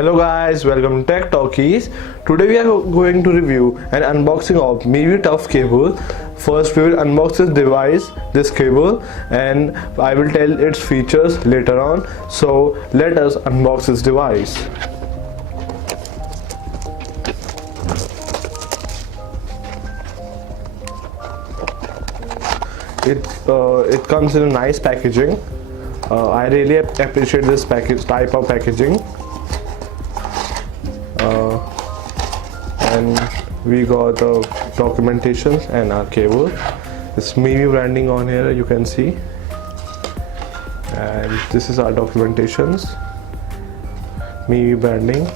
Hello guys, welcome to Tech Talkies. Today we are going to review an unboxing of MIVI Tough cable. First we will unbox this cable, and I will tell its features later on. So let us unbox this device. It comes in a nice packaging. I really appreciate this type of packaging. And we got the documentation and our cable. It's MIVI branding on here, you can see. And this is our documentations. MIVI branding.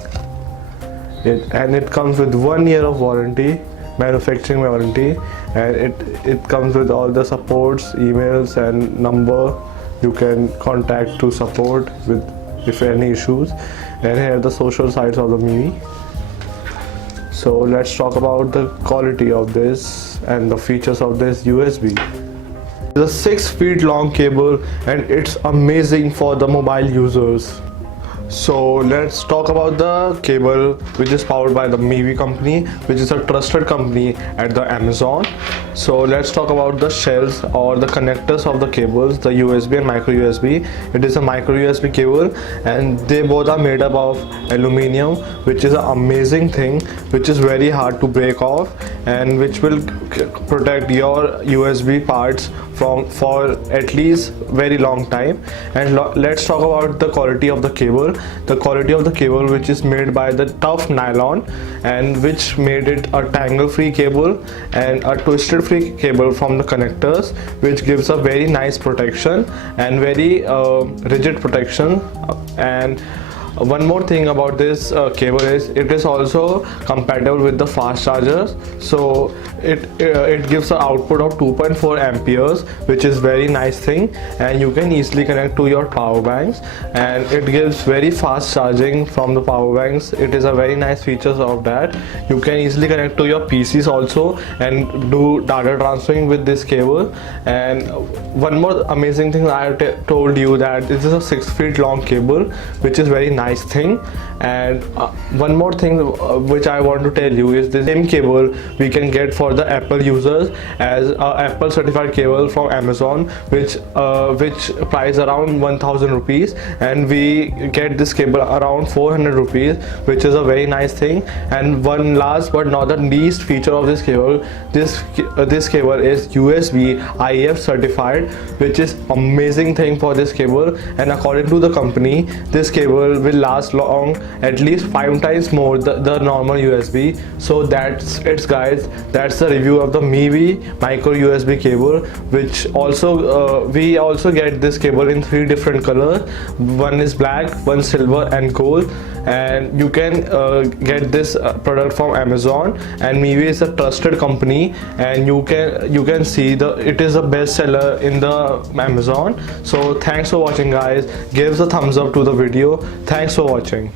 It comes with 1 year of warranty, manufacturing warranty, and it comes with all the supports, emails and number you can contact to support with if any issues. And here are the social sites of the MIVI. So let's talk about the quality of this and the features of this USB. It's a 6 feet long cable and it's amazing for the mobile users. So let's talk about the cable, which is powered by the MIVI company, which is a trusted company at the Amazon. So let's talk about the shells or the connectors of the cables, the USB and micro USB. It is a micro USB cable and they both are made up of aluminium, which is an amazing thing, which is very hard to break off and which will protect your USB parts for at least very long time. And let's talk about the quality of the cable. The quality of the cable, which is made by the Tough Nylon, and which made it a tangle free cable and a twisted free cable from the connectors, which gives a very nice protection and very rigid protection. And one more thing about this cable is it is also compatible with the fast chargers. So it gives an output of 2.4 amperes, which is very nice thing, and you can easily connect to your power banks, and it gives very fast charging from the power banks. It is a very nice features of that. You can easily connect to your PCs also and do data transferring with this cable. And one more amazing thing, I told you that this is a 6 feet long cable, which is very nice thing. And one more thing which I want to tell you is the same cable we can get for the Apple users as a Apple certified cable from Amazon, which price around 1000 rupees, and we get this cable around 400 rupees, which is a very nice thing. And one last but not the least feature of this cable, this cable is USB IF certified, which is amazing thing for this cable. And according to the company, this cable will last long, at least 5 times more the normal USB. So that's it guys, that's the review of the MIVI micro USB cable, which also we also get this cable in 3 different colors. One is black, one silver and gold. And you can get this product from Amazon, and MIVI is a trusted company, and you can see it is a bestseller in the Amazon. So thanks for watching guys, give a thumbs up to the video. Thanks for watching.